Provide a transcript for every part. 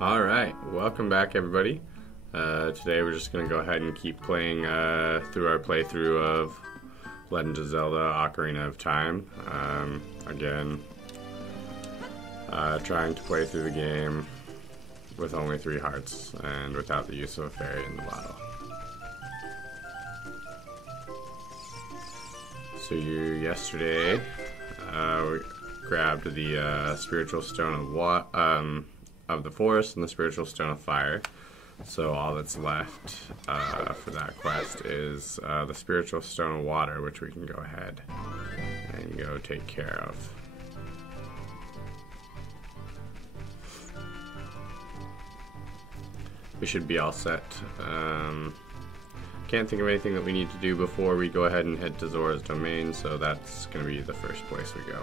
Alright, welcome back everybody. Today we're just going to go ahead and keep playing through our playthrough of Legend of Zelda Ocarina of Time. Again, trying to play through the game with only 3 hearts and without the use of a fairy in the bottle. So yesterday we grabbed the spiritual stone of the forest and the spiritual stone of fire. So all that's left for that quest is the spiritual stone of water, which we can go ahead and go take care of. We should be all set. Can't think of anything that we need to do before we go ahead and head to Zora's domain, so that's going to be the first place we go.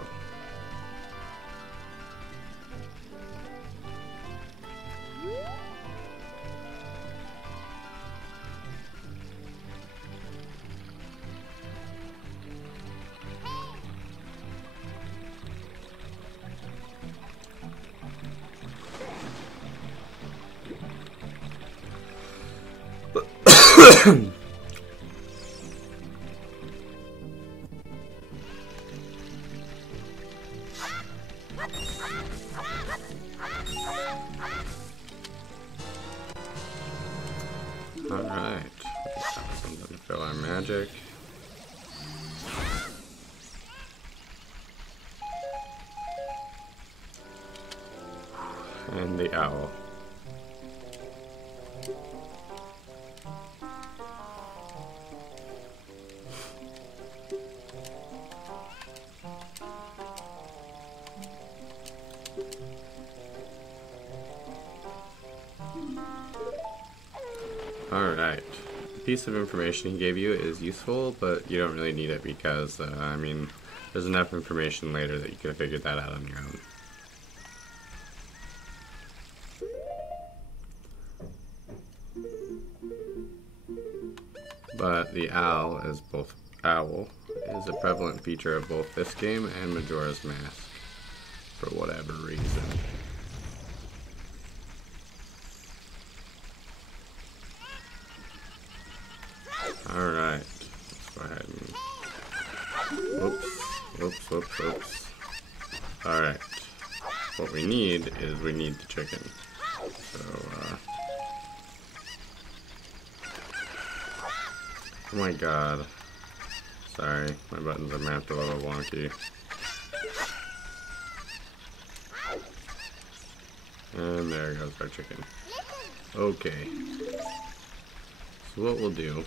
Alright, something to fill our magic. And the owl. Alright, the piece of information he gave you is useful, but you don't really need it because, I mean, there's enough information later that you could have figured that out on your own. But the owl is a prevalent feature of both this game and Majora's Mask, for whatever reason. Alright, let's go ahead and... Whoops. Alright, what we need is we need the chicken. So, oh my god. Sorry, my buttons are mapped a little wonky. And there goes our chicken. Okay. So what we'll do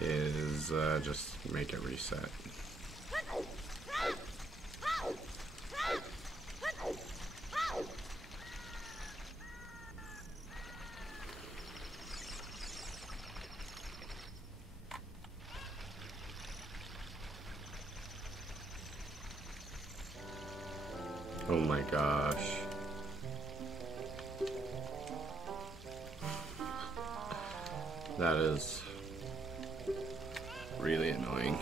is just make it reset. Oh my gosh. That is really annoying.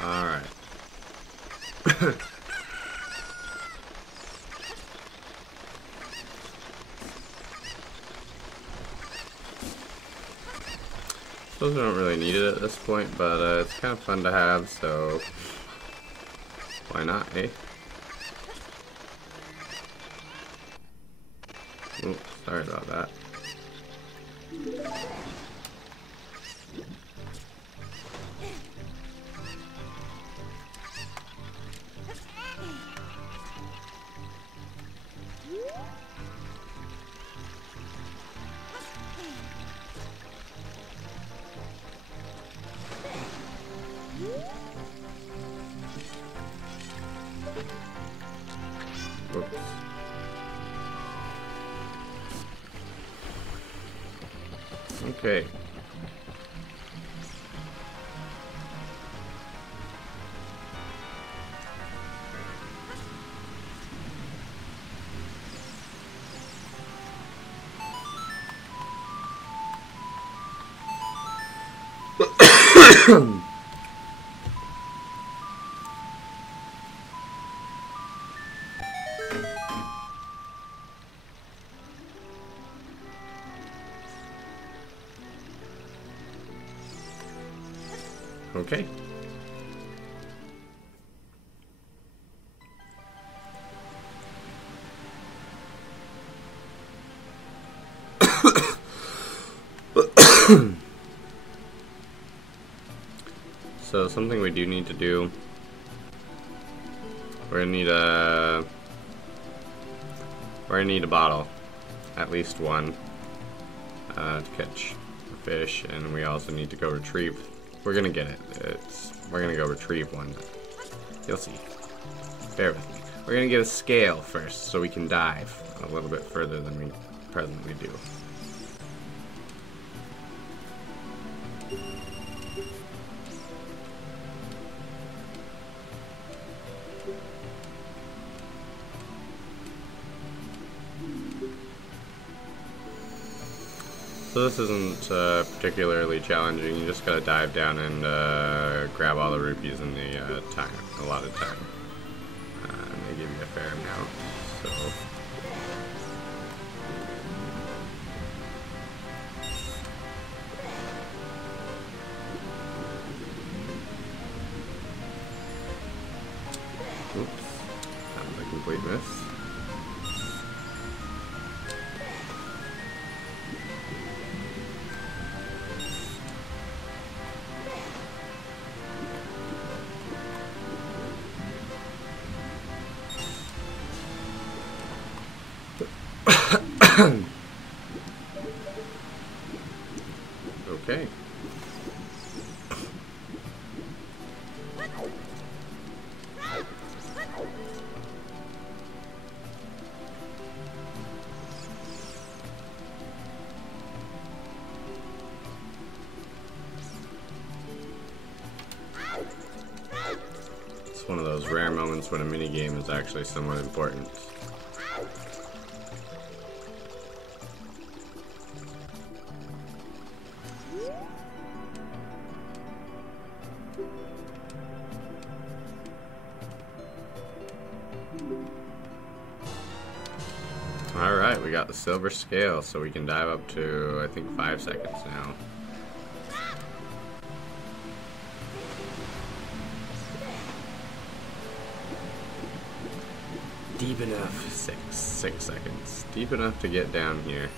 All right. Suppose we don't really need it at this point, but it's kind of fun to have, so why not, eh? Oh, sorry about that. Whoops. Okay. Okay. So something we do need to do, we're gonna need a bottle, at least one, to catch a fish, and we also need to go retrieve. We're gonna get it. We're gonna go retrieve one. You'll see. Bear with me. We're gonna get a scale first, so we can dive a little bit further than we presently do. So this isn't particularly challenging. You just gotta dive down and grab all the rupees in the time, allotted time. And they give you a fair amount. So oops, that was a complete miss. Okay. It's one of those rare moments when a minigame is actually somewhat important. Alright, we got the silver scale, so we can dive up to, I think, 5 seconds now. Deep enough. 6 seconds. Deep enough to get down here.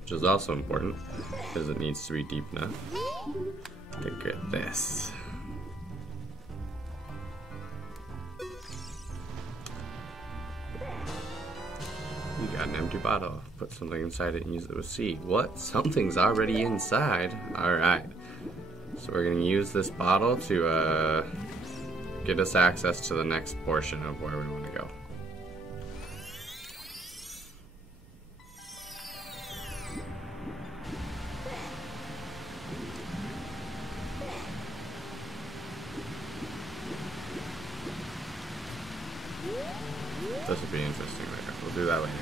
Which is also important, because it needs to be deep enough to get this. You got an empty bottle. Put something inside it and use it with C. What? Something's already inside? Alright. So we're going to use this bottle to get us access to the next portion of where we want to go. This will be interesting later. We'll do that later.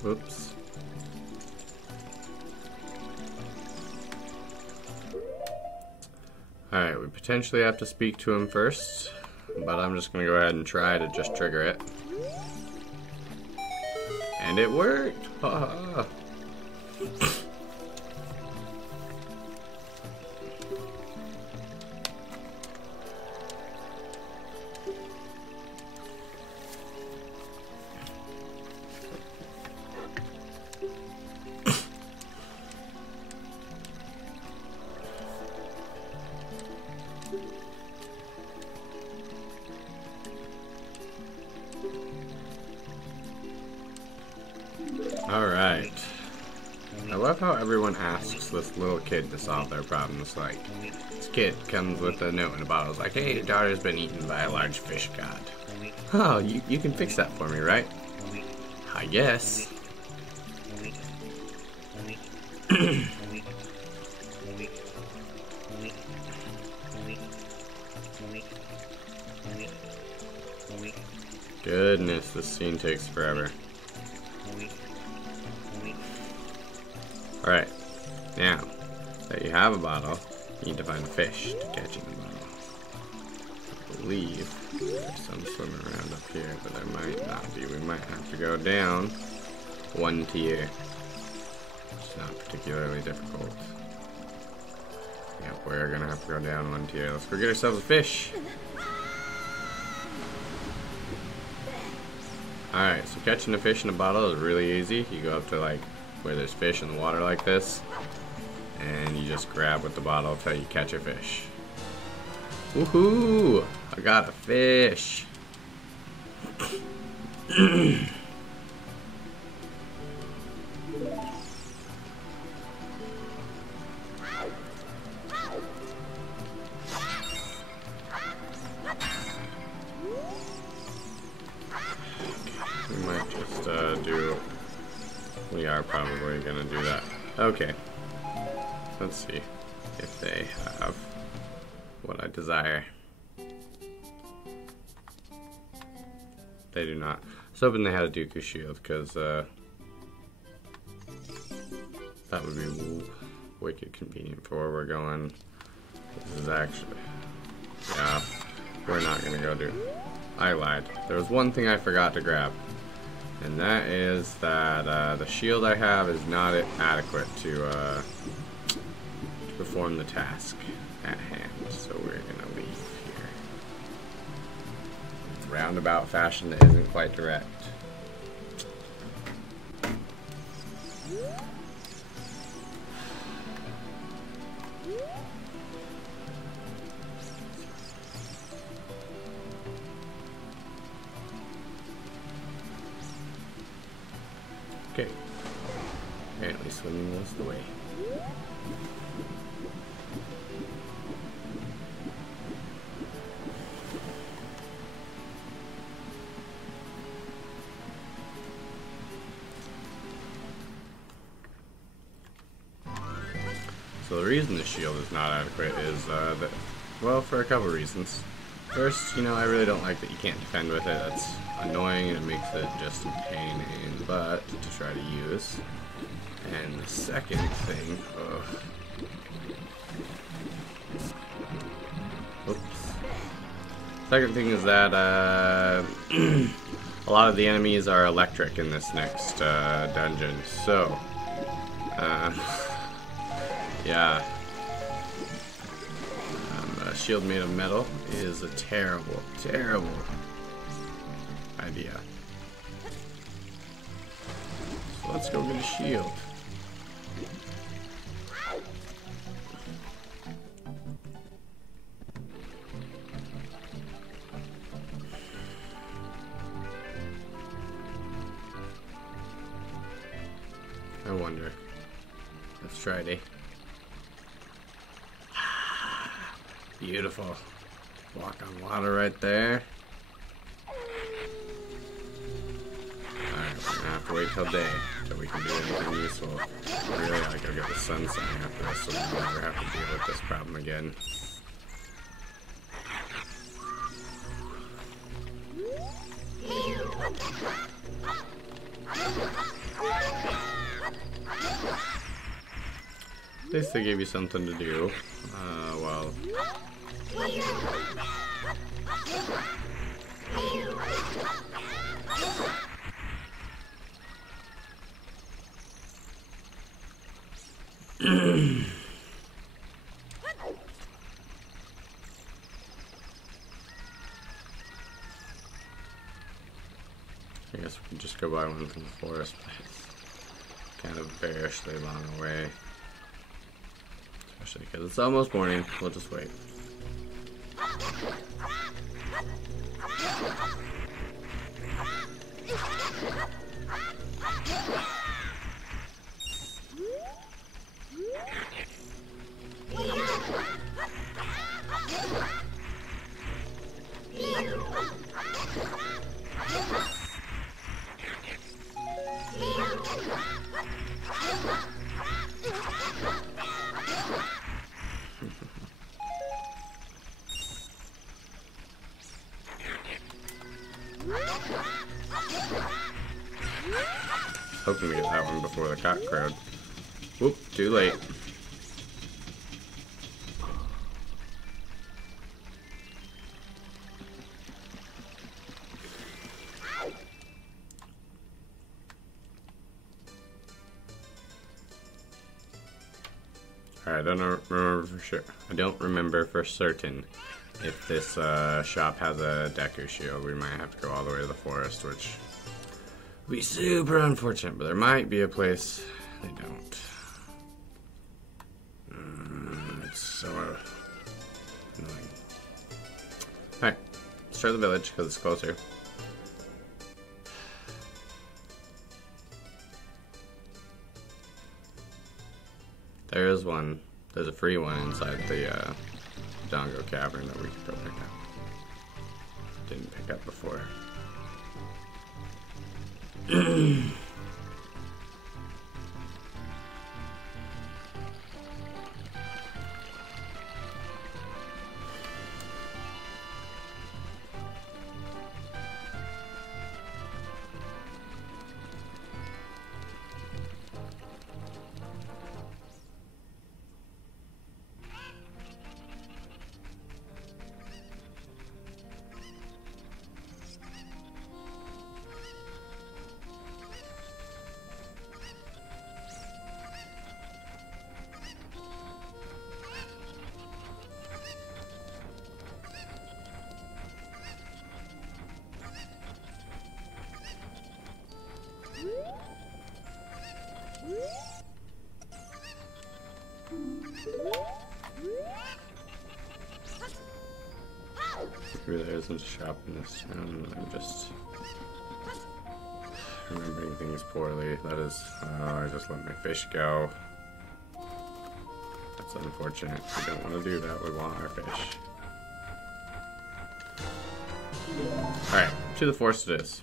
Whoops. Alright, we potentially have to speak to him first, but I'm just going to go ahead and try to just trigger it. And it worked! Ha ha! Alright. I love how everyone asks this little kid to solve their problems. Like, this kid comes with a note in a bottle. It's like, hey, your daughter's been eaten by a large fish god. Oh, you can fix that for me, right? I guess. Goodness, this scene takes forever. Alright, now that you have a bottle, you need to find a fish to catch in the bottle. I believe there's some swimming around up here, but there might not be. We might have to go down one tier. It's not particularly difficult. Yep, we're gonna have to go down one tier. Let's go get ourselves a fish. Alright, so catching a fish in a bottle is really easy. You go up to like where there's fish in the water like this, and you just grab with the bottle until you catch a fish. Woohoo! I got a fish! We might just we are probably gonna do that. Okay. Let's see if they have what I desire. They do not. I was hoping they had a Dooku shield, because that would be wicked convenient for where we're going. This is actually... yeah, we're not gonna go do... I lied. There was one thing I forgot to grab. And that is that the shield I have is not adequate to perform the task at hand. So we're gonna leave here. Roundabout fashion that isn't quite direct. Okay. Apparently swimming was the way. So the reason the shield is not adequate is that, well, for a couple reasons. First, you know, I really don't like that you can't defend with it. That's annoying and it makes it just a pain in the butt to try to use. And the second thing, oops. Second thing is that a lot of the enemies are electric in this next dungeon. So, yeah. A shield made of metal is a terrible, terrible idea. So let's go get a shield. I wonder. Let's try it. Beautiful. Walk on water right there. Alright, we're gonna have to wait till day till we can do anything useful. I really gotta go get the sun setting after this so we never have to deal with this problem again. At least they gave you something to do. Well. I guess we can just go buy one from the forest, but it's kind of bearishly long away. Especially because it's almost morning. We'll just wait. Hoping to get that one before the cock crowed. Whoop, too late. Alright, I don't remember for sure. I don't remember for certain if this shop has a Deku shield. We might have to go all the way to the forest, which would be super unfortunate, but there might be a place they don't. It's so annoying. Alright, let's try the village because it's closer. There is one. There's a free one inside the Dongo Cavern that we could go pick up. Didn't pick up before. Maybe there isn't a shop in this town. I'm just remembering things poorly. That is, I just let my fish go. That's unfortunate. We don't want to do that. We want our fish. Alright, to the forest it is.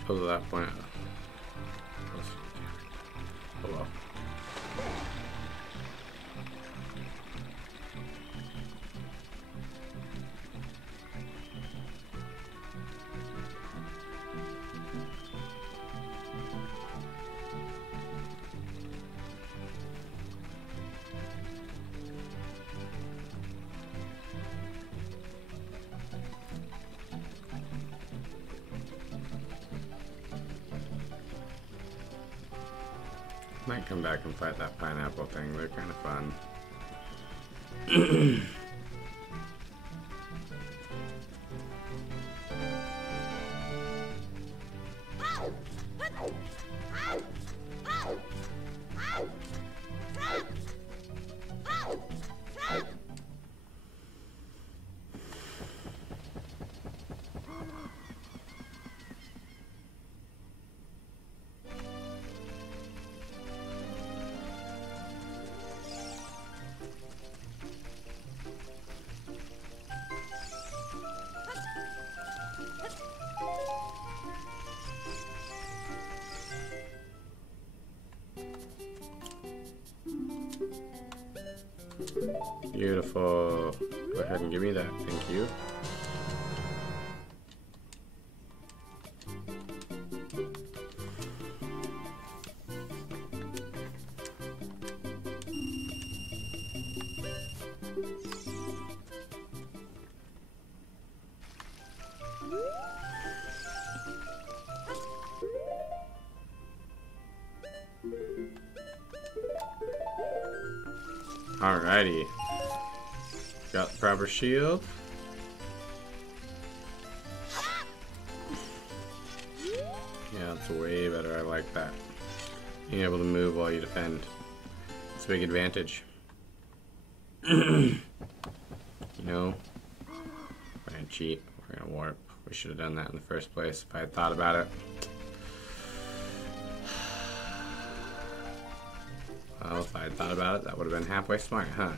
Suppose at that point, oh well. Might come back and fight that pineapple thing. They're kind of fun. Beautiful. Go ahead and give me that. Thank you. Alrighty. Got the proper shield. Yeah, that's way better. I like that. Being able to move while you defend. It's a big advantage. You know, we're gonna cheat. We're gonna warp. We should have done that in the first place if I had thought about it. Well, if I had thought about it, that would have been halfway smart, huh?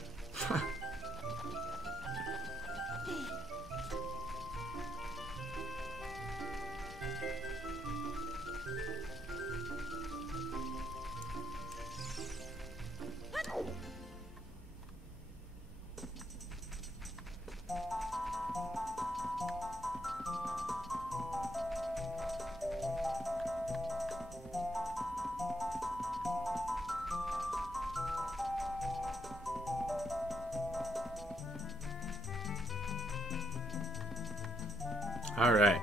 Alright,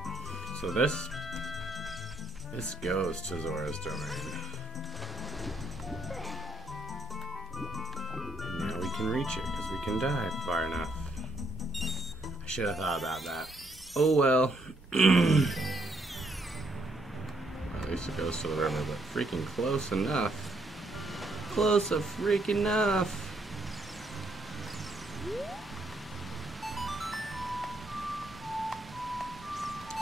so this goes to Zora's domain. And now we can reach it, because we can dive far enough. I should have thought about that. Oh well. Well, at least it goes to the river, but freaking close enough. Close a freaking enough.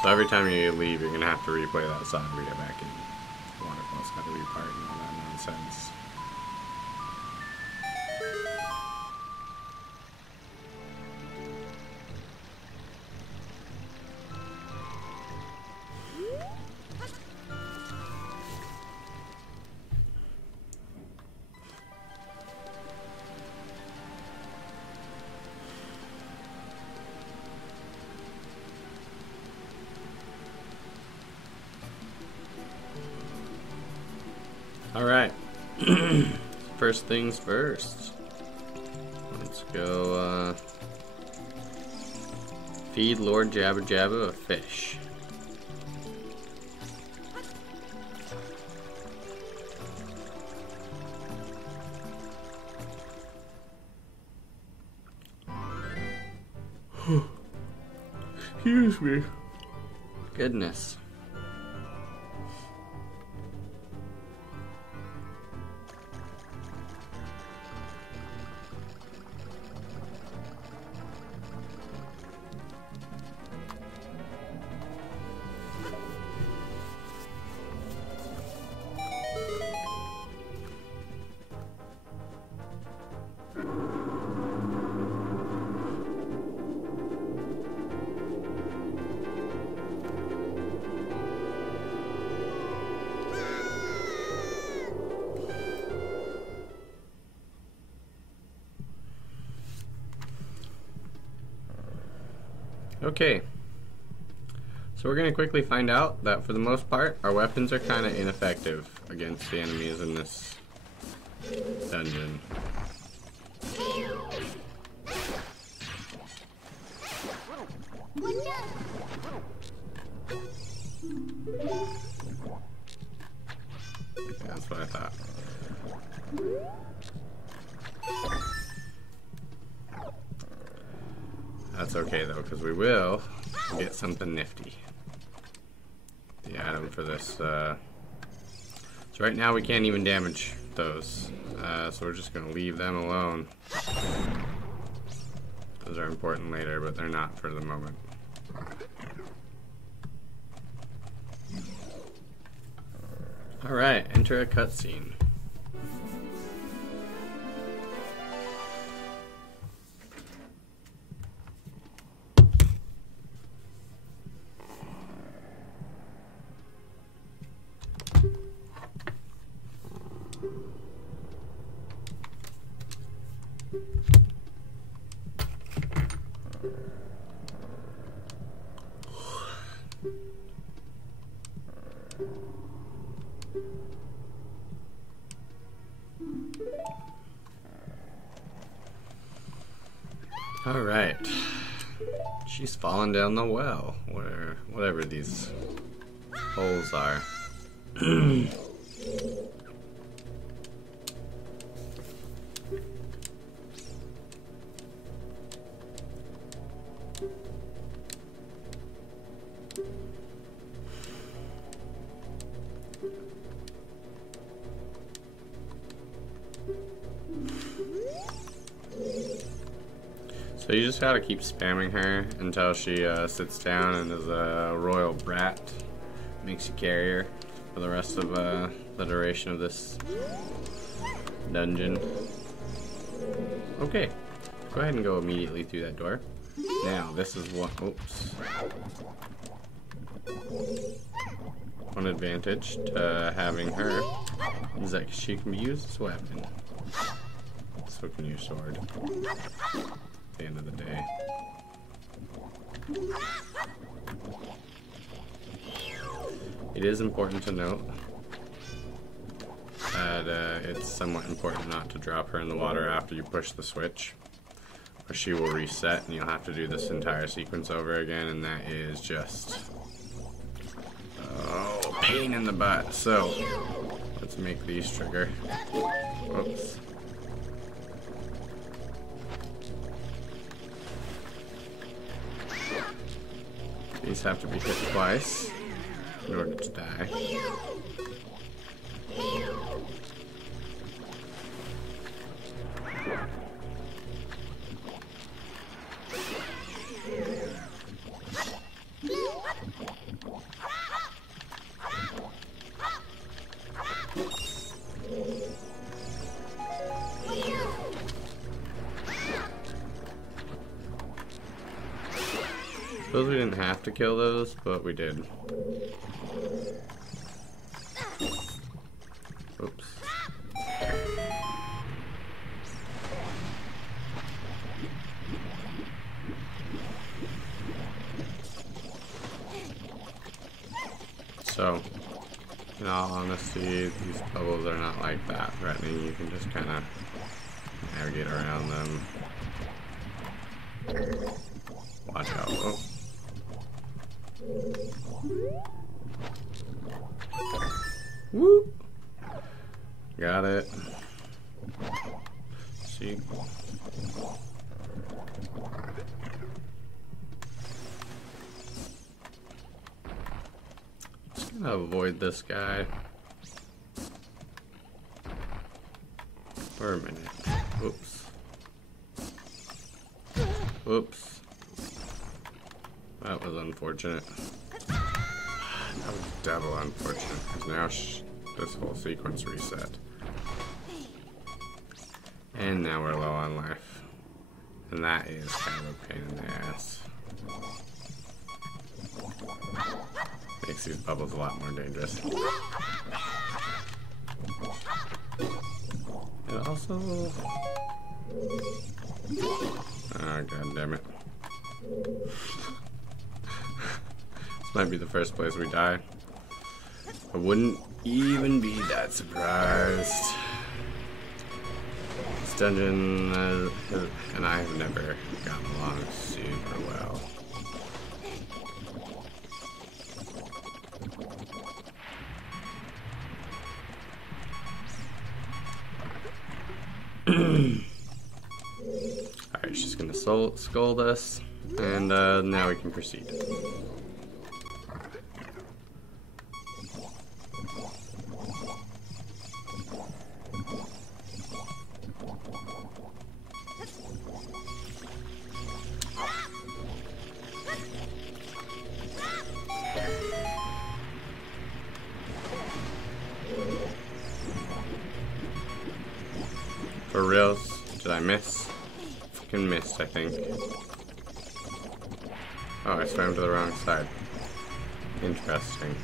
So every time you leave, you're gonna have to replay that song to get back in. The waterfall's gotta be part and all that nonsense. Alright, first things first. Let's go feed Lord Jabba Jabba a fish. Excuse me. Goodness. Okay, so we're going to quickly find out that for the most part, our weapons are kind of ineffective against the enemies in this dungeon. Yeah, that's what I thought. That's okay though, because we will get something nifty. The item for this. So right now we can't even damage those. So we're just going to leave them alone. Those are important later, but they're not for the moment. Alright, enter a cutscene. Alright. She's fallen down the well, whatever these holes are. So you just gotta keep spamming her until she sits down and is a royal brat. Makes you carry her for the rest of the duration of this dungeon. Okay, go ahead and go immediately through that door. Now, this is what, oops. One advantage to having her is that she can be used as a weapon. So can your sword. At the end of the day. It is important to note that it's somewhat important not to drop her in the water after you push the switch, or she will reset and you'll have to do this entire sequence over again, and that is just pain in the butt. So let's make these trigger. Oops. These have to be hit twice in order to die. Suppose we didn't have to kill those, but we did. Oops. So, in all honesty, these bubbles are not like that threatening. You can just kind of navigate around them. Watch out. Oh. Whoop! Got it. See? Just gonna avoid this guy for a minute. Oops. Oops. That was unfortunate. That was double unfortunate, because now this whole sequence reset. And now we're low on life. And that is kind of a pain in the ass. Makes these bubbles a lot more dangerous. And also... oh, god damn it. This might be the first place we die. I wouldn't even be that surprised. This dungeon and I have never gotten along super well. Alright, she's gonna scold us, and now we can proceed. For reals? Did I miss? Fucking missed, I think. Oh, I swam to the wrong side. Interesting.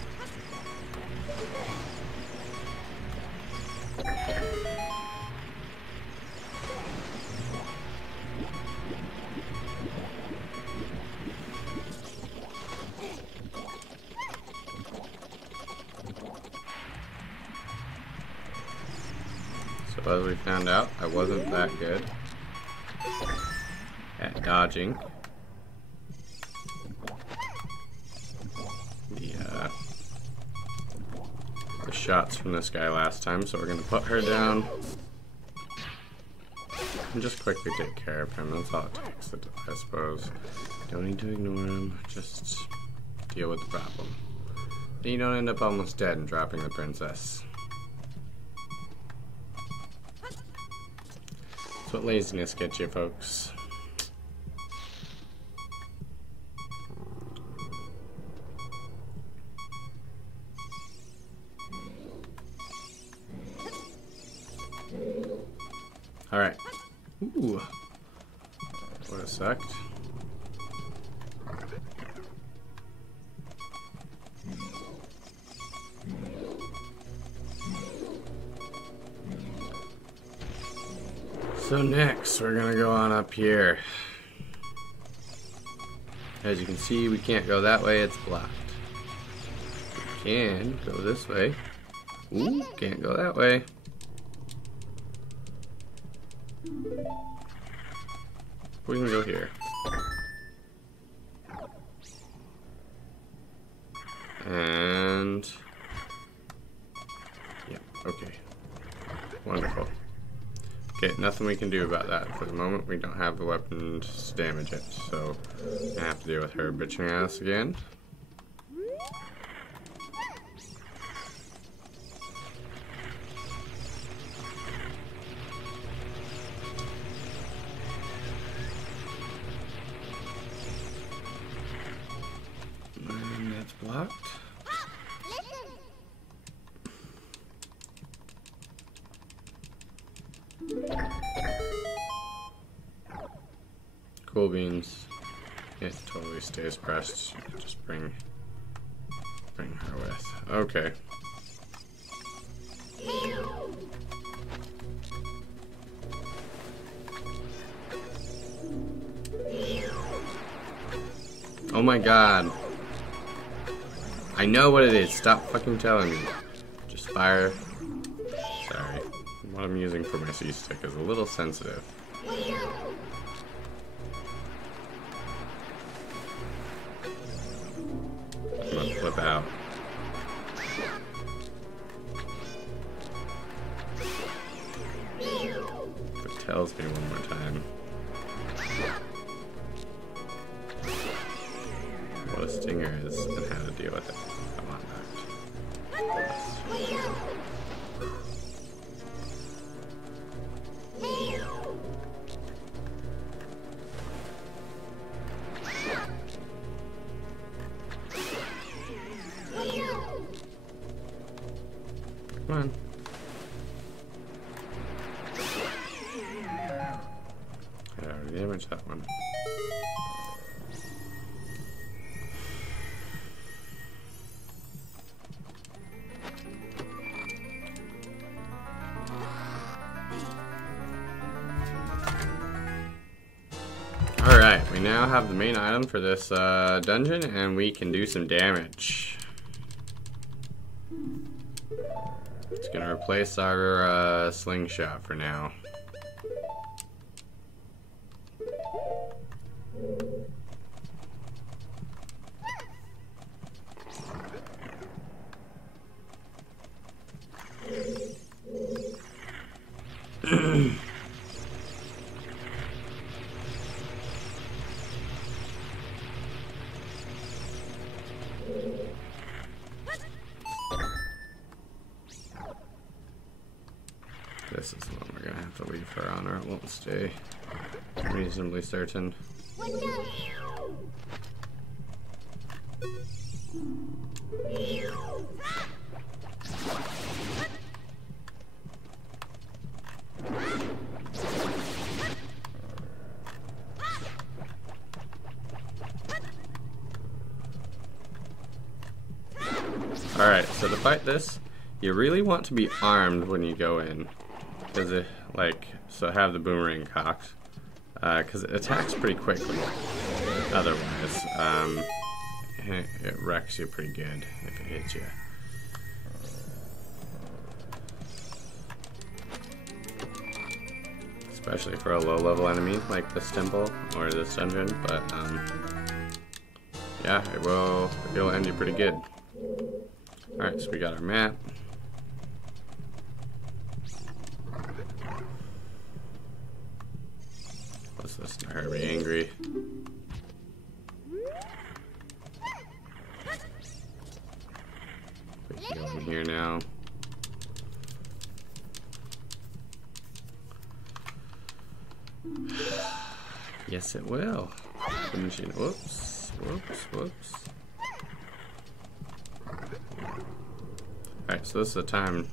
So as we found out, I wasn't that good at dodging the shots from this guy last time, so we're gonna put her down and just quickly take care of him. That's all it takes, I suppose. Don't need to ignore him, just deal with the problem. Then you don't end up almost dead and dropping the princess. That's what laziness gets you, folks. Alright. Ooh. What a sec. So next, we're gonna go on up here. As you can see, we can't go that way, it's blocked. We can go this way. Ooh, can't go that way. We can go here. And... yeah, okay. Wonderful. Okay, nothing we can do about that. For the moment, we don't have the weapons to damage it, so I have to deal with her bitching at us again. And that's blocked. Cool beans. It totally stays pressed. Just bring her with. Okay. Oh my god. I know what it is. Stop fucking telling me. Just fire. Sorry. What I'm using for my C-stick is a little sensitive. I'm gonna flip out. If it tells me one more time what a stinger is and how to deal with it. Come on back. Come on. I already damaged that one. Alright, we now have the main item for this dungeon, and we can do some damage. It's gonna replace our slingshot for now. This is the one we're gonna have to leave her on, or it won't stay. I'm reasonably certain. Alright, so to fight this, you really want to be armed when you go in. Because it, so have the boomerang cocked. Because it attacks pretty quickly. Otherwise, it wrecks you pretty good if it hits you. Especially for a low-level enemy like this temple or this dungeon, but yeah, it'll end you pretty good. Alright, so we got our map. Let's listen to her be angry. We can go in here now. Yes, it will. Finishing. Whoops. Whoops. Whoops. Alright, so this is the time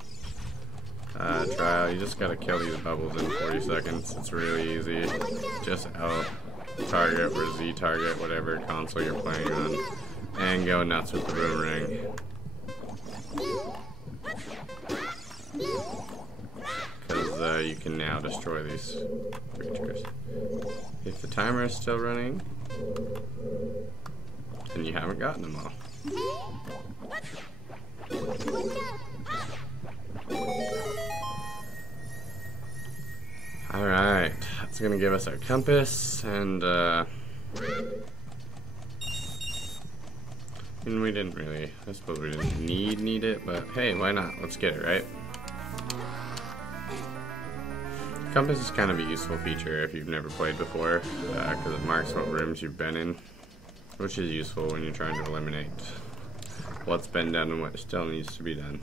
trial. You just gotta kill these bubbles in 40 seconds. It's really easy. Just L target or Z target, whatever console you're playing on, and go nuts with the boomerang. Because you can now destroy these creatures. If the timer is still running, then you haven't gotten them all. Alright, that's gonna give us our compass, and we didn't really, I suppose we didn't need it, but hey, why not? Let's get it, right? Compass is kind of a useful feature if you've never played before, because it marks what rooms you've been in, which is useful when you're trying to eliminate what's been done and what still needs to be done.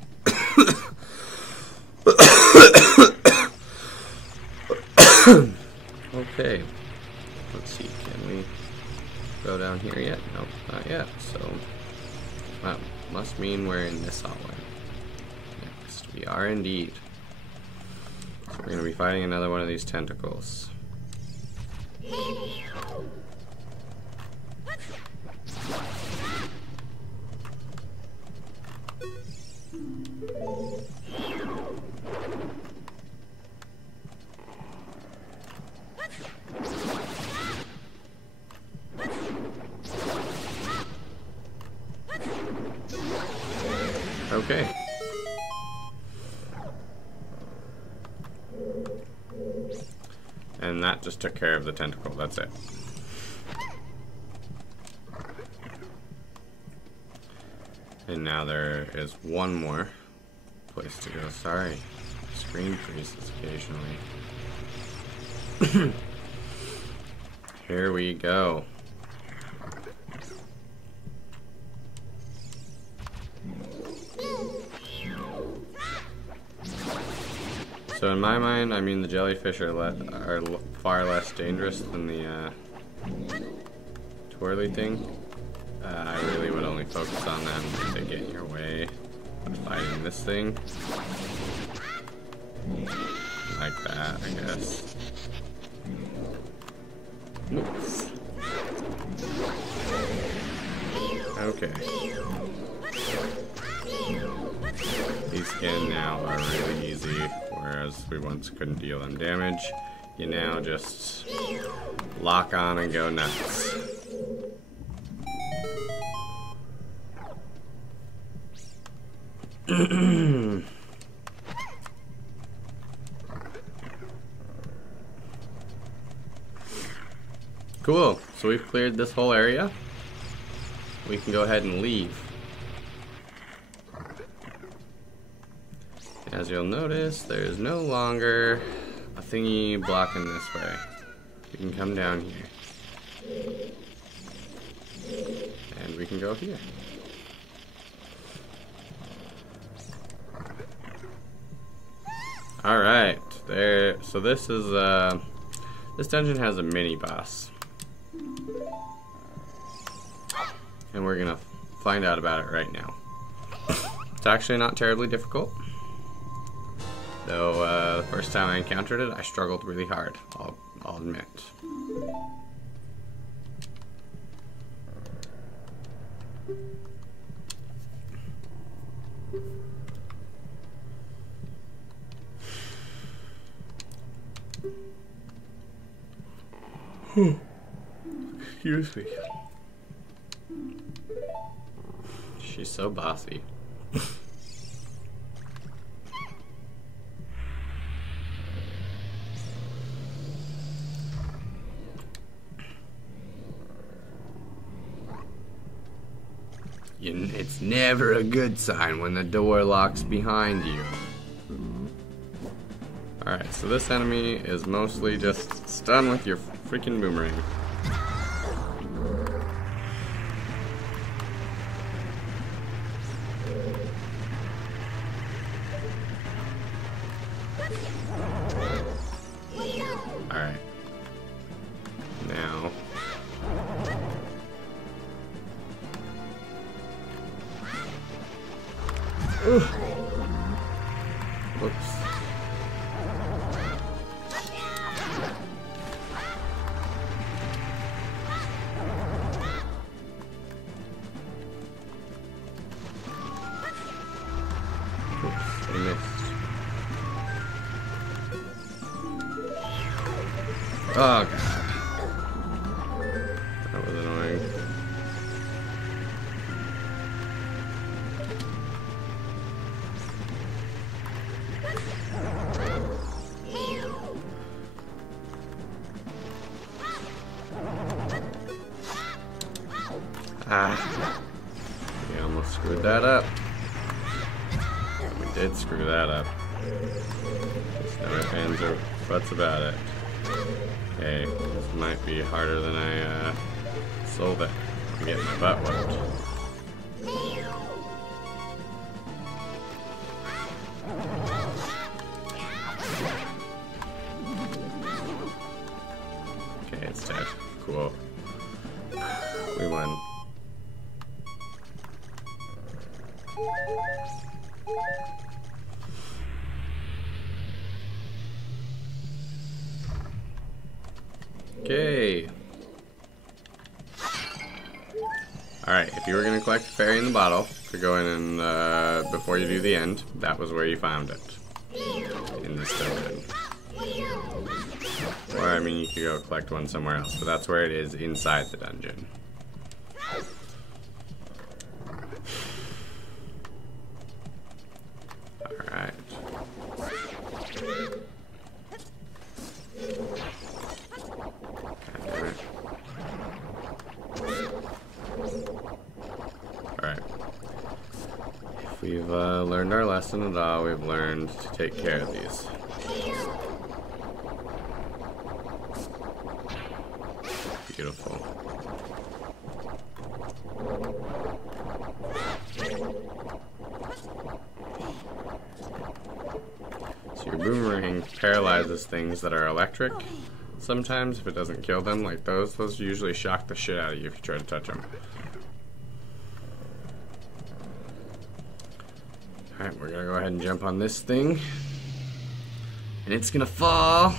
Okay, let's see, can we go down here yet? Nope, not yet, so that must mean we're in this hallway. Next, we are indeed. So we're going to be fighting another one of these tentacles. Okay. And that just took care of the tentacle, that's it. And now there is one more place to go. Sorry, screen freezes occasionally. Here we go. So in my mind, I mean the jellyfish are far less dangerous than the twirly thing. I really would only focus on them if they get in your way by fighting this thing. Like that, I guess. Oops. Okay. These skin now are really easy, whereas we once couldn't deal them damage. You now just lock on and go nuts. Cool, so we've cleared this whole area. We can go ahead and leave. As you'll notice, there's no longer a thingy blocking this way. We can come down here. And we can go here. Alright, there. So this is, this dungeon has a mini boss. And we're gonna find out about it right now. It's actually not terribly difficult. Though, the first time I encountered it, I struggled really hard, I'll admit. Excuse me. She's so bossy. It's never a good sign when the door locks behind you. Alright, so this enemy is mostly just stun with your freaking boomerang. Alright. Now. Whoops. He missed. Oh god. That was annoying. Ah. We almost screwed that up. We did screw that up. There's no ifs, ands, or buts about it. Okay, this might be harder than I sold it. I'm getting my butt whooped. Okay, it's dead. Cool. We won. Okay. Alright, if you were going to collect the fairy in the bottle to go in and before you do the end, that was where you found it. In this dungeon. Or, I mean, you could go collect one somewhere else, but that's where it is inside the dungeon. Alright. Alright. If we've learned our lesson at all, we've learned to take care of these. Beautiful. So your boomerang paralyzes things that are electric. Sometimes, if it doesn't kill them, like those usually shock the shit out of you if you try to touch them. Alright, we're gonna go ahead and jump on this thing. And it's gonna fall.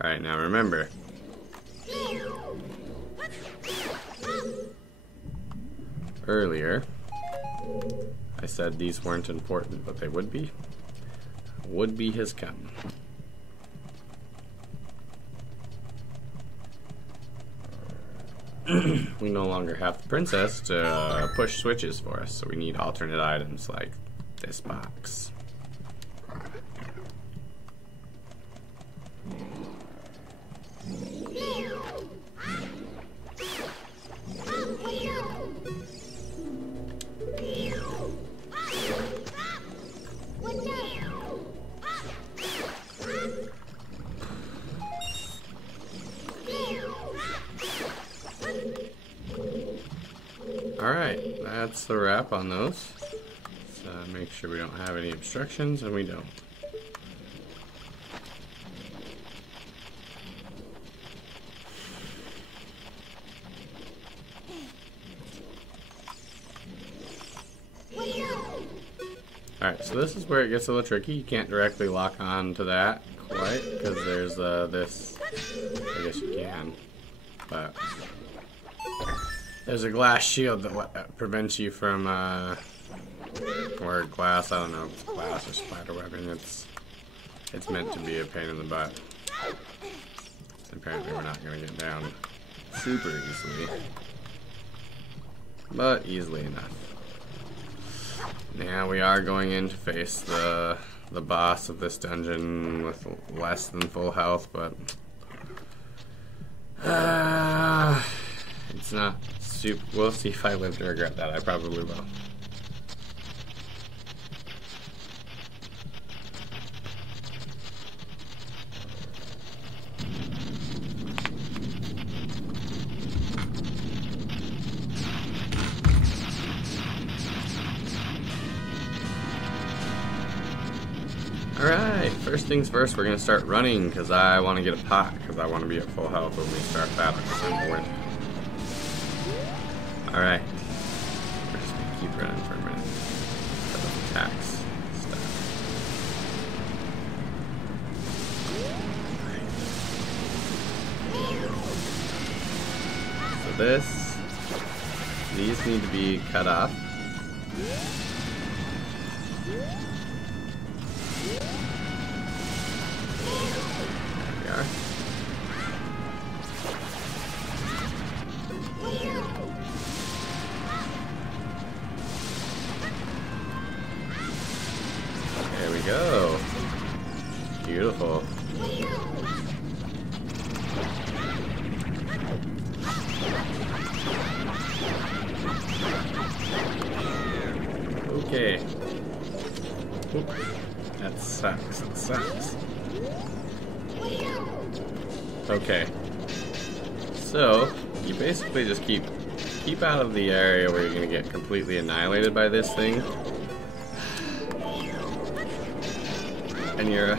Alright, now remember. Earlier, I said these weren't important, but they would be. Would be has come. We no longer have the princess to push switches for us, so we need alternate items like this box. Alright, that's the wrap on those. Let's make sure we don't have any obstructions, and we don't. Alright, so this is where it gets a little tricky. You can't directly lock on to that quite, because there's this, I guess you can, but there's a glass shield that prevents you from, or glass, I don't know if it's glass or spider webbing, it's meant to be a pain in the butt. Apparently we're not going to get down super easily, but easily enough. Now we are going in to face the boss of this dungeon with less than full health, but it's not super. We'll see if I live to regret that. I probably will. Alright, first things first, we're going to start running because I want to get a pot, because I want to be at full health when we start battle, because I'm winning. Alright, we're just going to keep running for a minute. Set up attacks, stuff. So these need to be cut off. go. Beautiful. Okay. Oop. That sucks. That sucks. Okay. So, you basically just keep out of the area where you're gonna get completely annihilated by this thing. And you're...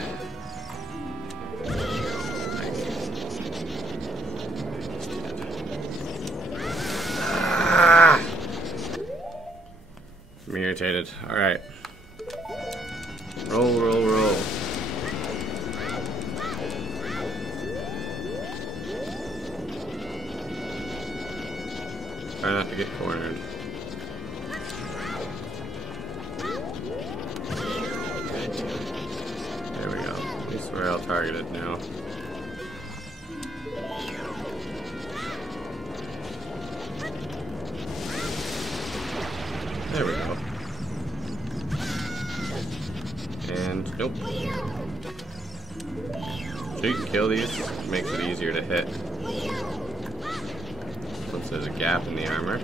I'm irritated. Alright. Roll, roll, roll. Try not to get cornered. There we go. At least we're all targeted now. There we go. And nope. So you can kill these, makes it easier to hit. Once there's a gap in the armor.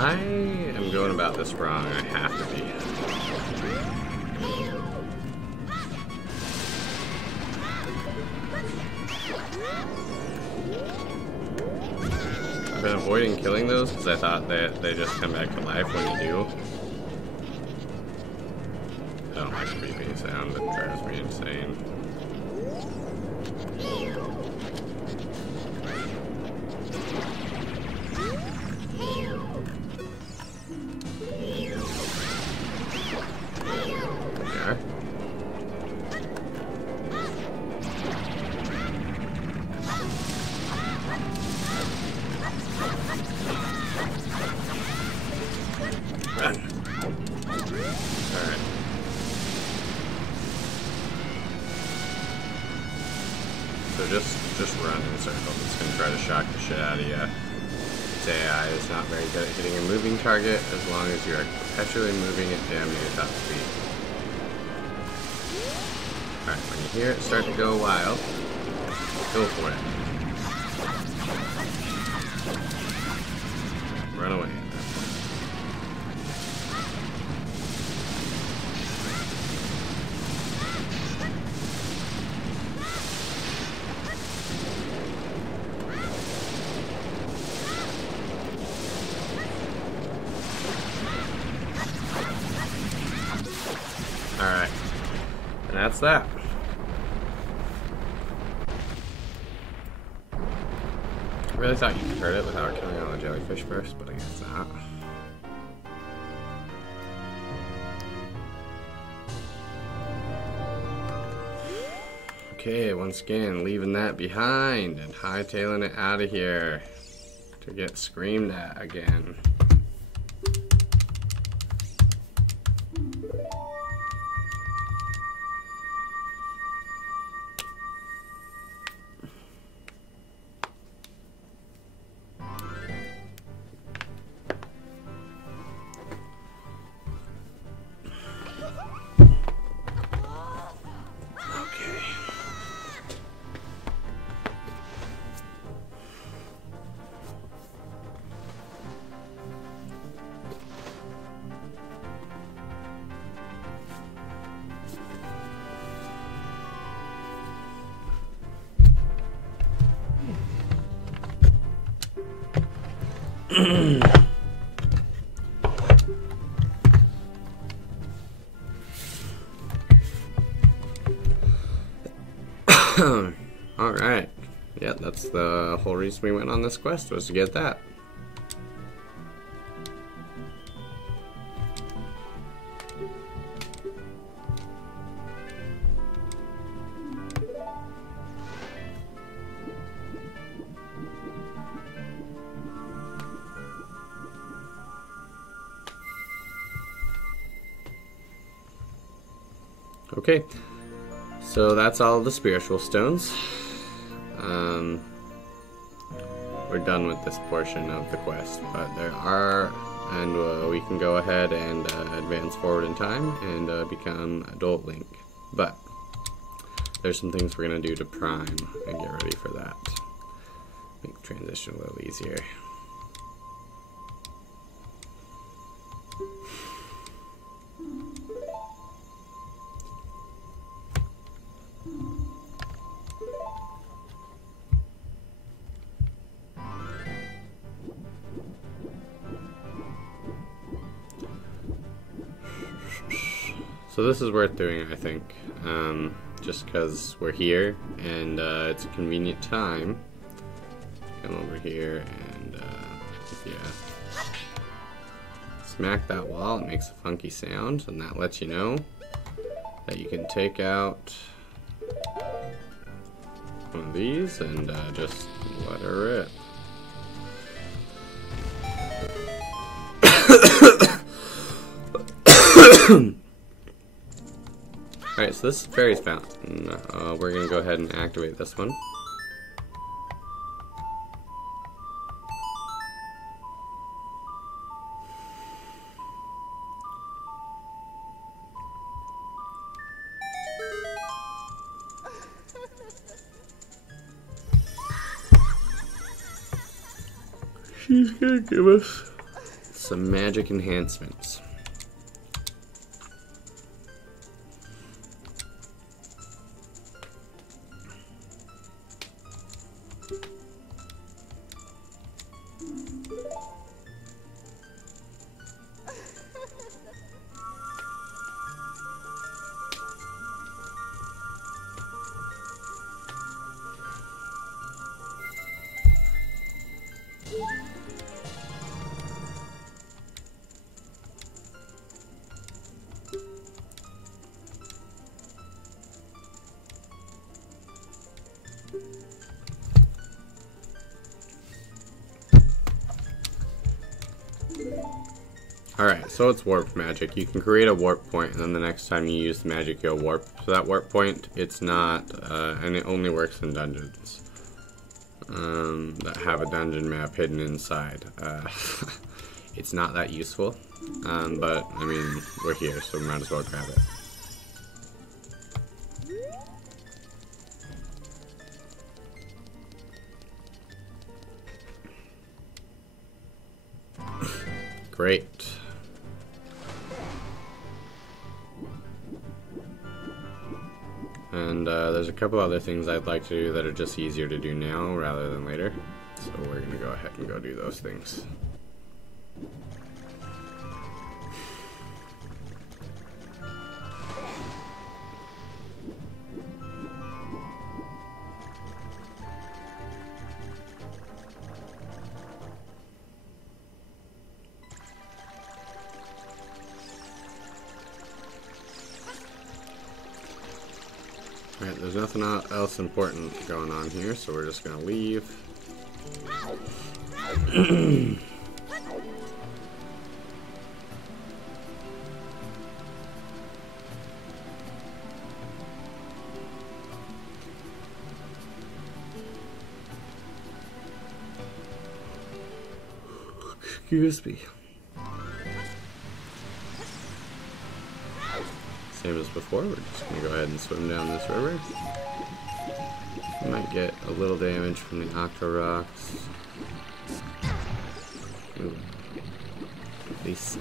I am going about this wrong. I have to be. I've been avoiding killing those because I thought that they just come back to life when you do. I don't like the beeping sound. It drives me insane. Run. Alright. So just run in circles. It's gonna try to shock the shit out of you. Its AI is not very good at hitting a moving target as long as you are perpetually moving at damn near top speed. Alright, when you hear it start to go wild, go for it. Run away. Alright, and that's that. I really thought you could hurt it without killing all the jellyfish first, but I guess not. Okay, once again, leaving that behind and hightailing it out of here to get screamed at again. All right. yeah, that's the whole reason we went on this quest, was to get that. Okay, so that's all the spiritual stones. We're done with this portion of the quest, but there are, and we can go ahead and advance forward in time and become Adult Link. But there's some things we're going to do to Prime and get ready for that. Make the transition a little easier. So this is worth doing, I think, just because we're here and it's a convenient time. Come over here and yeah, smack that wall. It makes a funky sound, and that lets you know that you can take out one of these and just let her rip. Alright, so this is Fairy's Fountain. We're going to go ahead and activate this one. She's going to give us some magic enhancements. Alright, so it's warp magic. You can create a warp point, and then the next time you use the magic, you'll warp to that warp point. It's not, and it only works in dungeons that have a dungeon map hidden inside. It's not that useful, but, I mean, we're here, so we might as well grab it. Great. And there's a couple other things I'd like to do that are just easier to do now rather than later. So we're going to go ahead and go do those things. Alright, there's nothing else important going on here, so we're just gonna leave. Excuse me. Same as before, we're just going to go ahead and swim down this river. We might get a little damage from the Octo Rocks. Ooh. At least.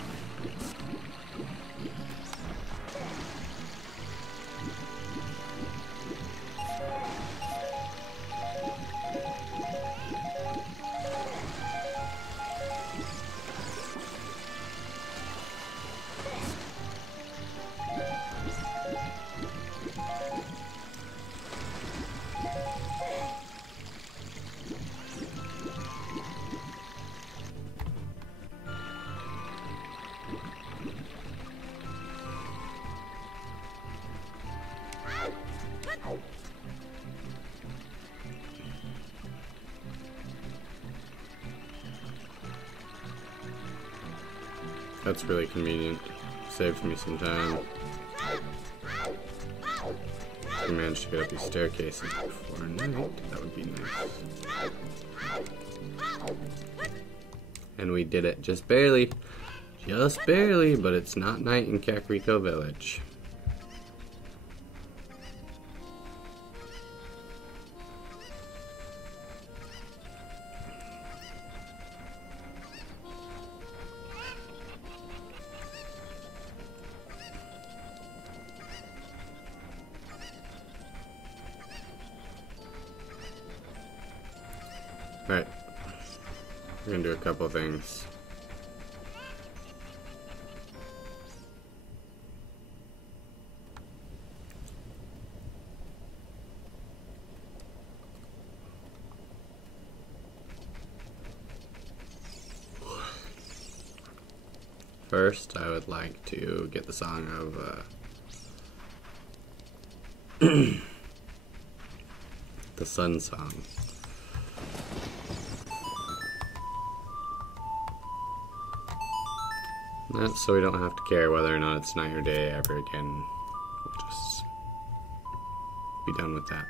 That's really convenient. Saves me some time. If we managed to get up these staircases before night, that would be nice. And we did it just barely. Just barely, but it's not night in Kakariko Village. Right. We're gonna do a couple things. First, I would like to get the song of the Sun Song. That's so we don't have to care whether or not it's night or day ever again. We'll just be done with that.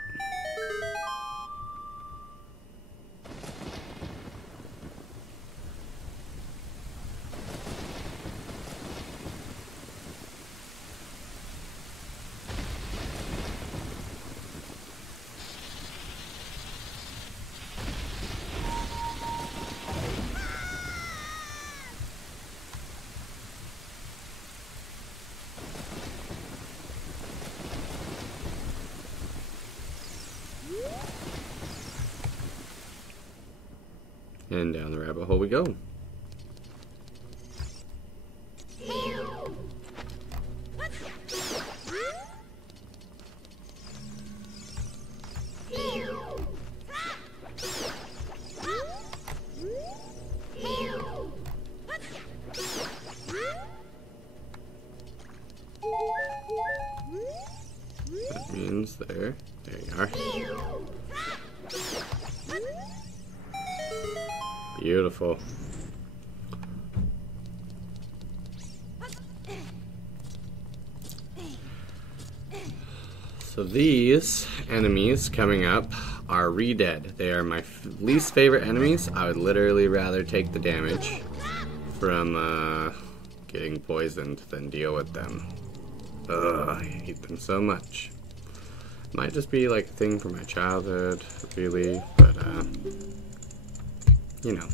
And down the rabbit hole we go. That means there you are. Beautiful. So these enemies coming up are re-dead. They are my least favorite enemies. I would literally rather take the damage from getting poisoned than deal with them. Ugh, I hate them so much. Might just be like a thing from my childhood, really, but you know,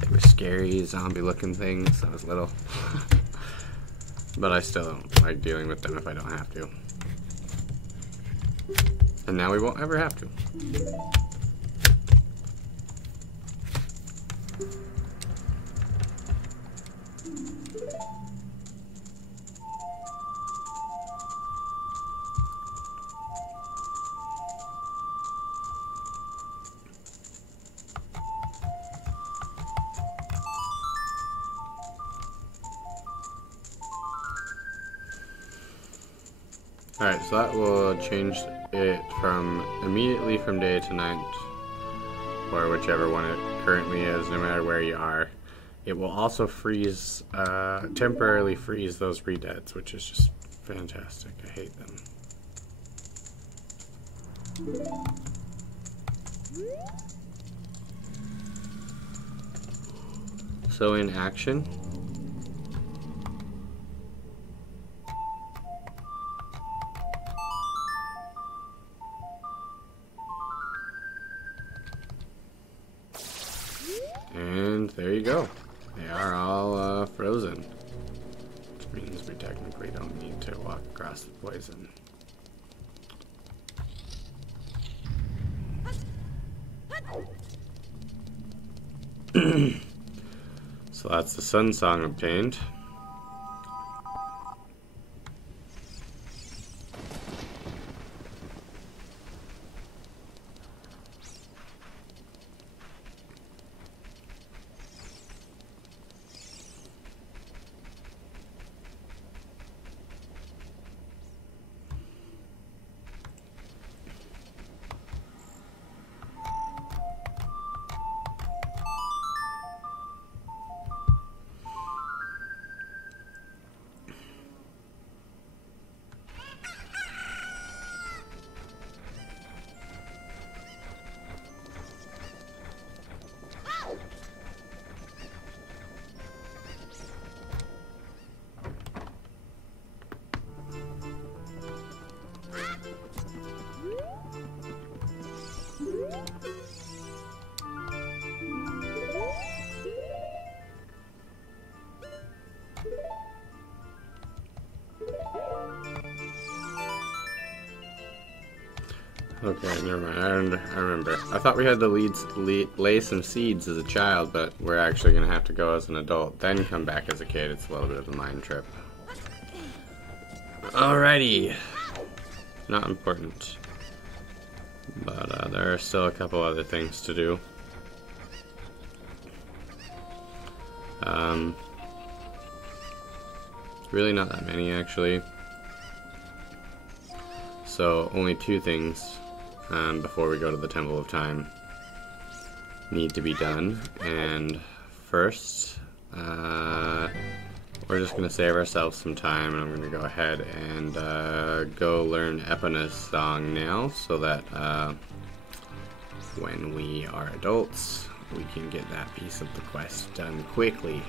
they were scary, zombie-looking things. I was little. But I still don't like dealing with them if I don't have to. And now we won't ever have to. Alright, so that will change it from immediately from day to night, or whichever one it currently is, no matter where you are. It will also freeze, temporarily freeze those re-deads, which is just fantastic. I hate them. So in action, and there you go. They are all frozen. Which means we technically don't need to walk across the poison. So that's the Sun Song obtained. Okay, never mind. I remember. I thought we had to lay some seeds as a child, but we're actually going to have to go as an adult, then come back as a kid. It's a little bit of a mind trip. Alrighty. Not important. But there are still a couple other things to do. Really not that many, actually. So, only two things before we go to the Temple of Time need to be done. And first, we're just going to save ourselves some time, and I'm going to go ahead and go learn Epona's song now, so that when we are adults, we can get that piece of the quest done quickly.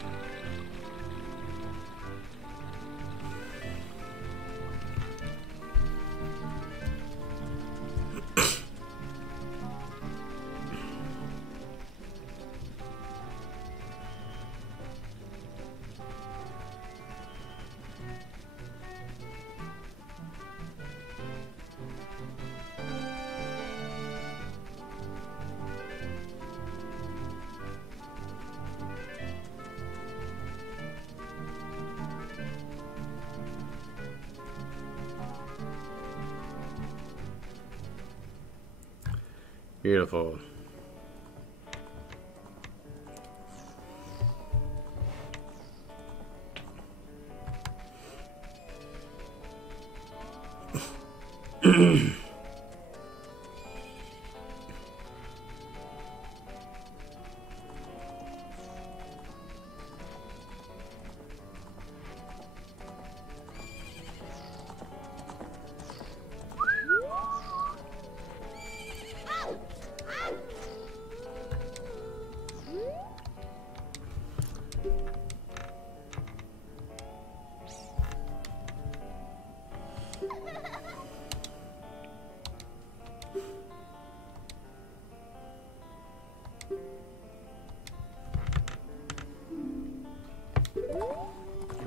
Beautiful.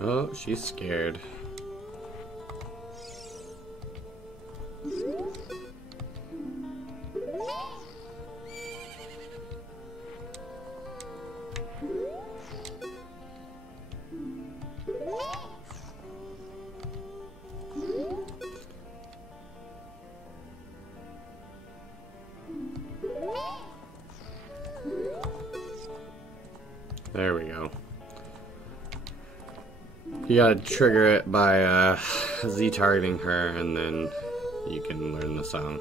Oh, she's scared. There we go. You gotta trigger it by Z-targeting her, and then you can learn the song.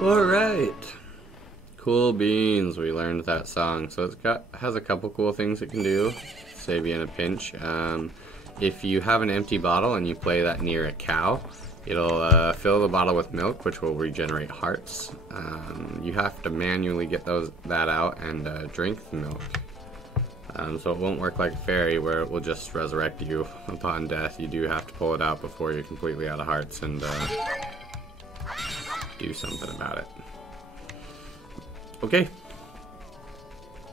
Alright. Cool beans. We learned that song. So has a couple cool things it can do. Save you in a pinch. If you have an empty bottle and you play that near a cow, it'll fill the bottle with milk, which will regenerate hearts. You have to manually get that out and drink the milk. So it won't work like a fairy where it will just resurrect you upon death. You do have to pull it out before you're completely out of hearts and do something about it. Okay.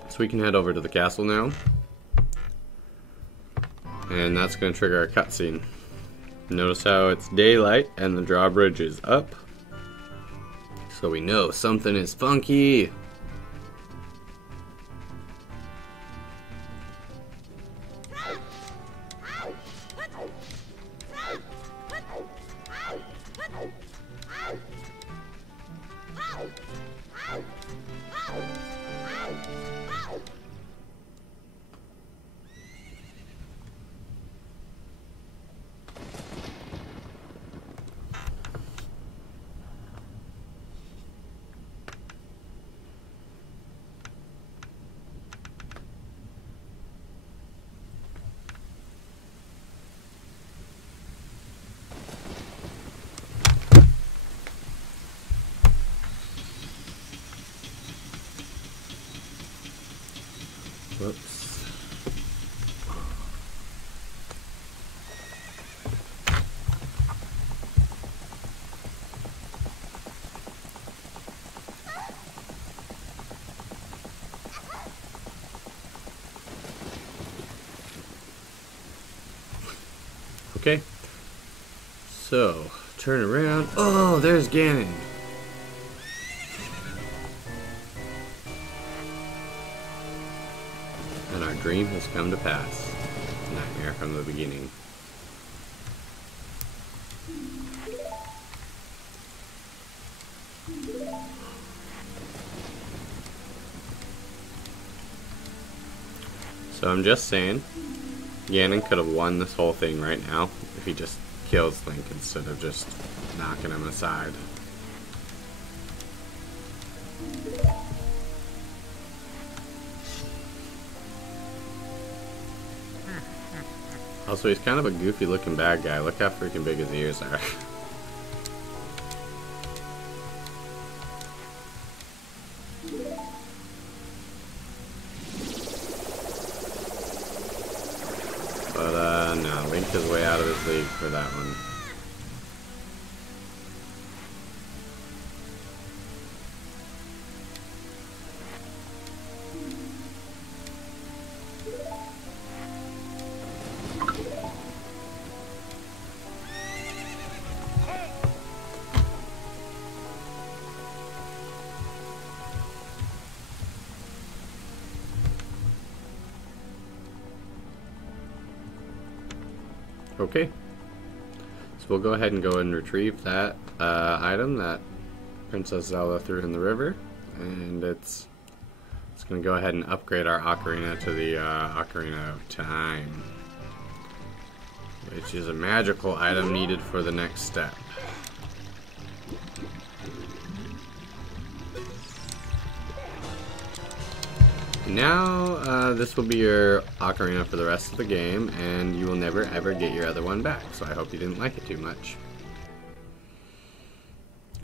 So we can head over to the castle now. And that's going to trigger a cutscene. Notice how it's daylight and the drawbridge is up. So we know something is funky. Whoops. Okay. So, turn around. Oh, there's Ganon. And our dream has come to pass. Nightmare from the beginning. So I'm just saying, Ganon could have won this whole thing right now if he just kills Link instead of just knocking him aside. Also, he's kind of a goofy looking bad guy. Look how freaking big his ears are. But, no, Link is way out of his league for that one. Okay, so we'll go ahead and go and retrieve that item that Princess Zelda threw in the river, and it's going to go ahead and upgrade our Ocarina to the Ocarina of Time, which is a magical item needed for the next step. Now, this will be your Ocarina for the rest of the game, and you will never ever get your other one back, so I hope you didn't like it too much.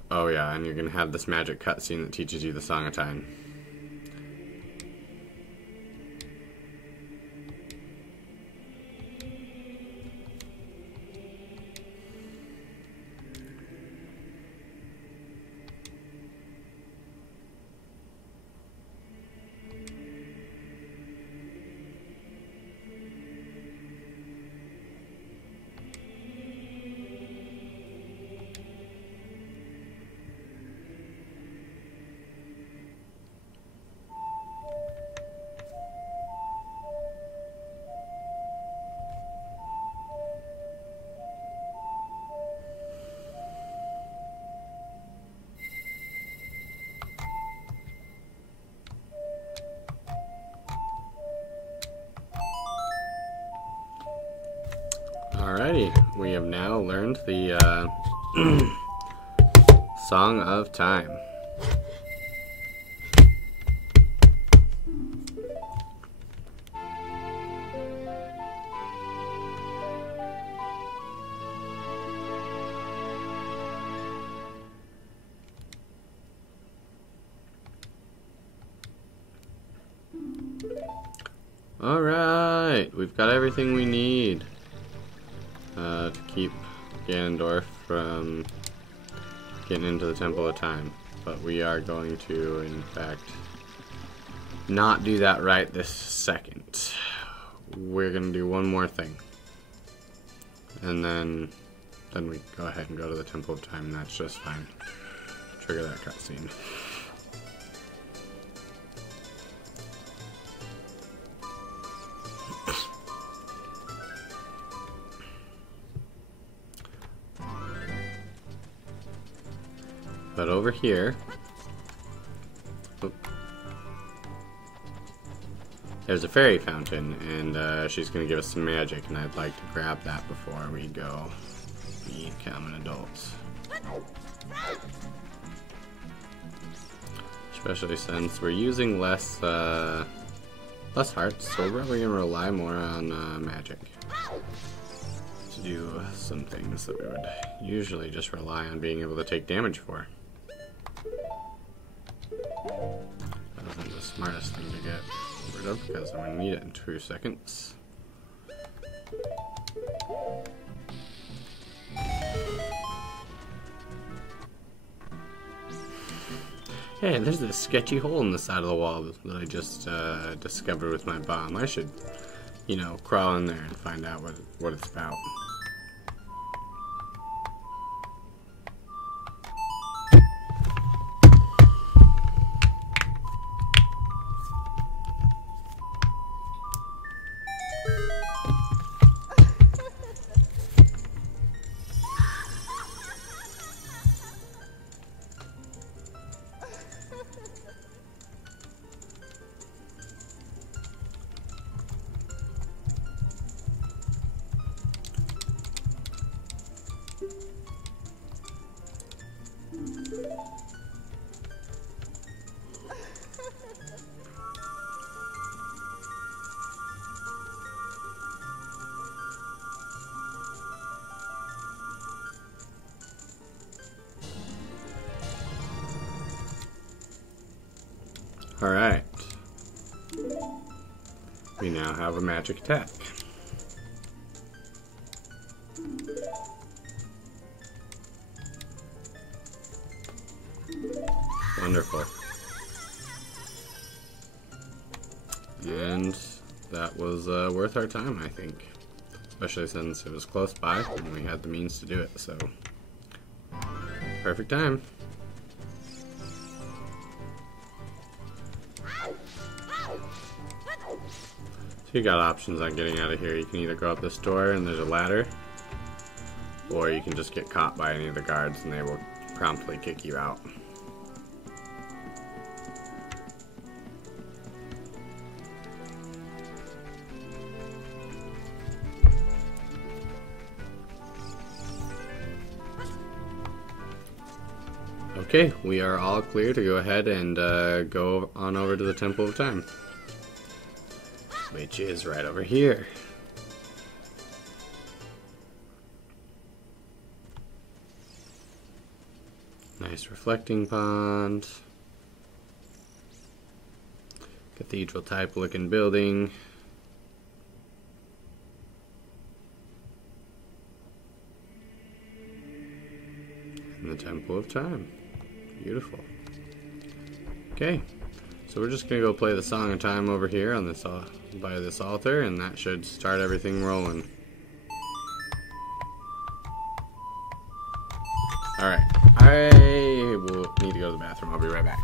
Oh yeah, and you're gonna have this magic cutscene that teaches you the Song of Time. Alrighty, we have now learned the Song of Time. Alright, we've got everything we need to keep Ganondorf from getting into the Temple of Time. But we are going to, in fact, not do that right this second. We're going to do one more thing. And then we go ahead and go to the Temple of Time, and that's just fine. Trigger that cutscene. But over here, there's a fairy fountain, and she's going to give us some magic, and I'd like to grab that before we go become an adult. Especially since we're using less hearts, so we're probably going to rely more on magic to do some things that we would usually just rely on being able to take damage for. That wasn't the smartest thing to get. rid of because I'm going to need it in 2 seconds. Hey, there's this sketchy hole in the side of the wall that I just discovered with my bomb. I should, you know, crawl in there and find out what it's about. Alright. We now have a magic attack. Wonderful. And that was worth our time, I think. Especially since it was close by and we had the means to do it, so perfect time. So you got options on getting out of here. You can either go up this door and there's a ladder, or you can just get caught by any of the guards and they will promptly kick you out. Okay, we are all clear to go ahead and go on over to the Temple of Time, which is right over here. Nice reflecting pond. Cathedral type looking building. And the Temple of Time. Beautiful. Okay, so we're just gonna go play the Song of Time over here on this by this altar, and that should start everything rolling. Alright, I will need to go to the bathroom. I'll be right back.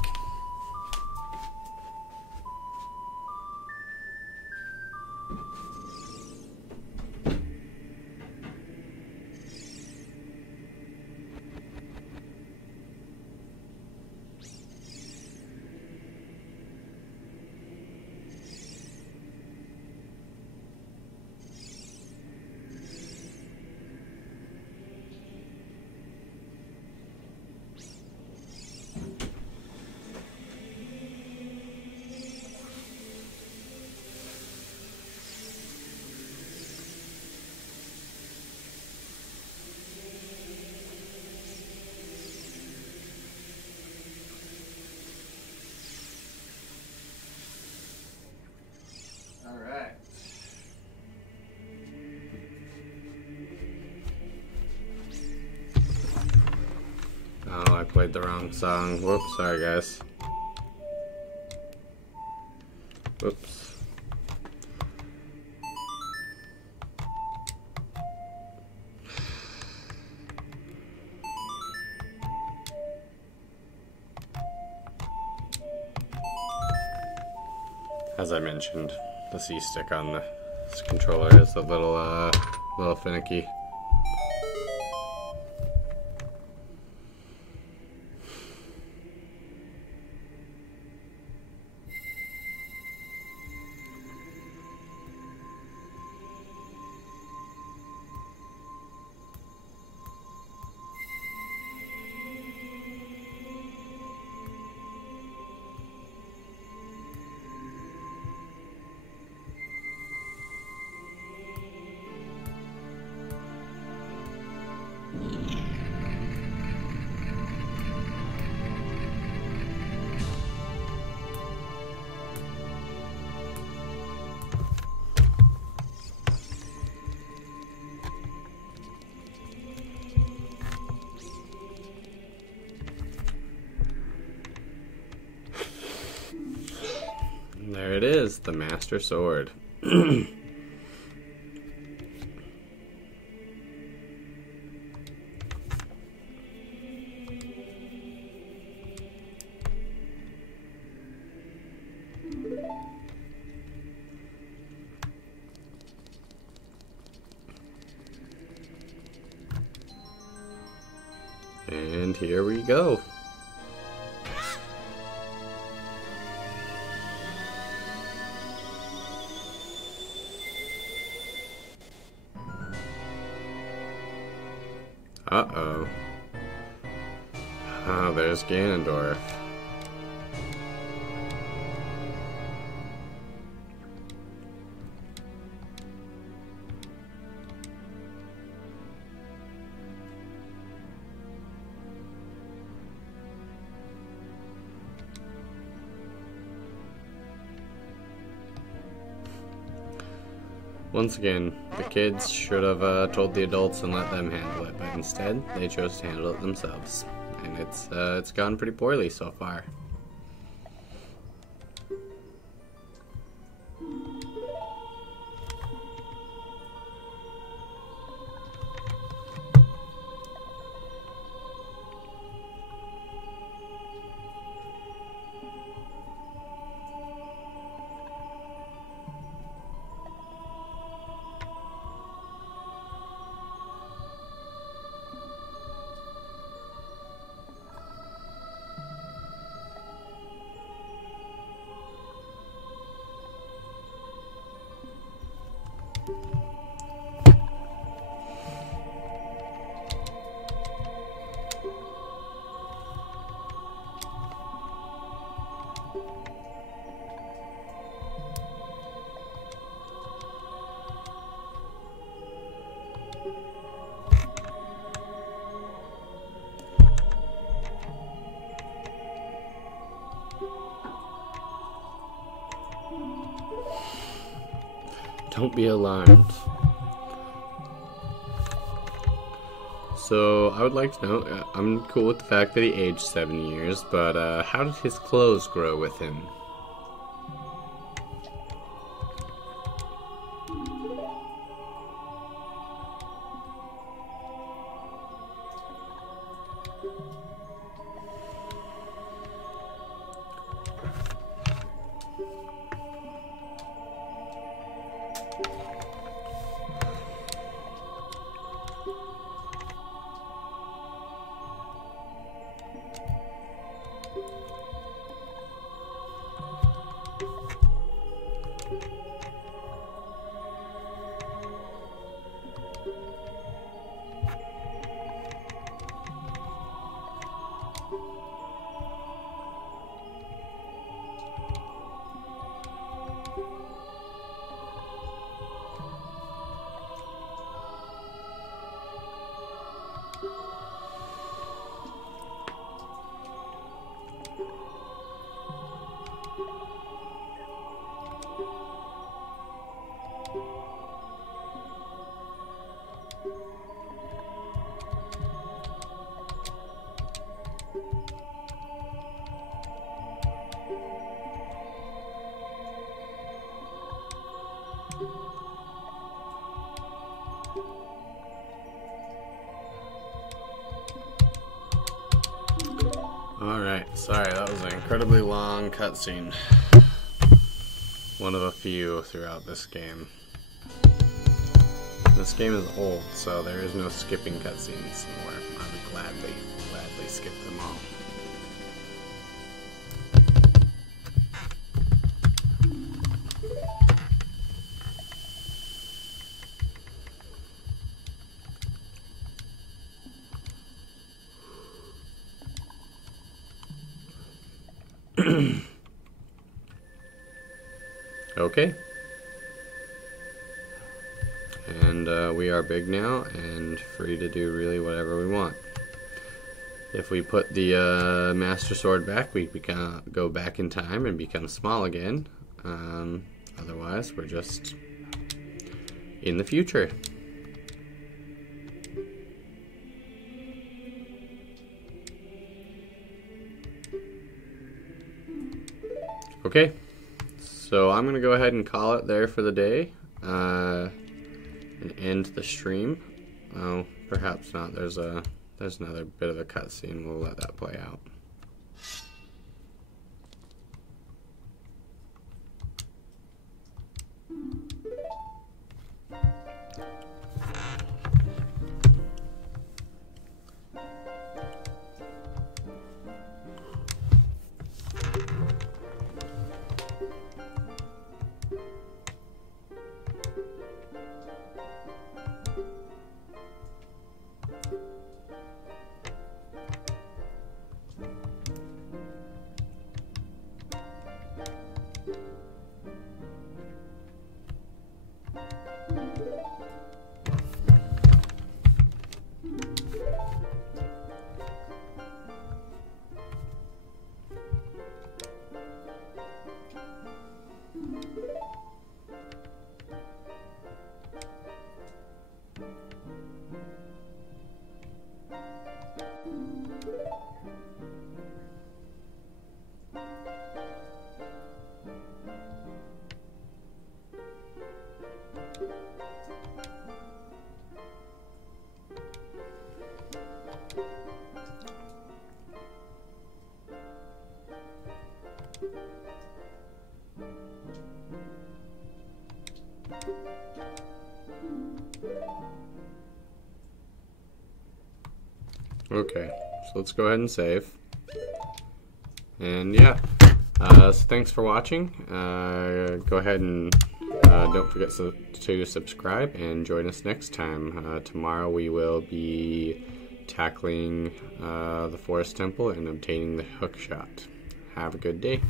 Oh, I played the wrong song. Whoops, sorry guys. Whoops. As I mentioned, the C stick on the controller is a little finicky. it is, the Master Sword. And here we go. Uh-oh. Oh, there's Ganondorf. Once again, the kids should have told the adults and let them handle it, but instead, they chose to handle it themselves. And it's gone pretty poorly so far. Don't be alarmed. So, I would like to know, I'm cool with the fact that he aged 7 years, but how did his clothes grow with him? Alright, sorry, that was an incredibly long cutscene. One of a few throughout this game. This game is old, so there is no skipping cutscenes anymore. I would gladly skip them all. Okay. And we are big now and free to do really whatever we want. If we put the Master Sword back, we go back in time and become small again. Otherwise, we're just in the future. Okay. So I'm going to go ahead and call it there for the day and end the stream. Oh, perhaps not. There's another bit of a cutscene. We'll let that play out. Okay, so let's go ahead and save. And yeah, so thanks for watching. Go ahead and don't forget to subscribe and join us next time. Tomorrow we will be tackling the Forest Temple and obtaining the hook shot. Have a good day.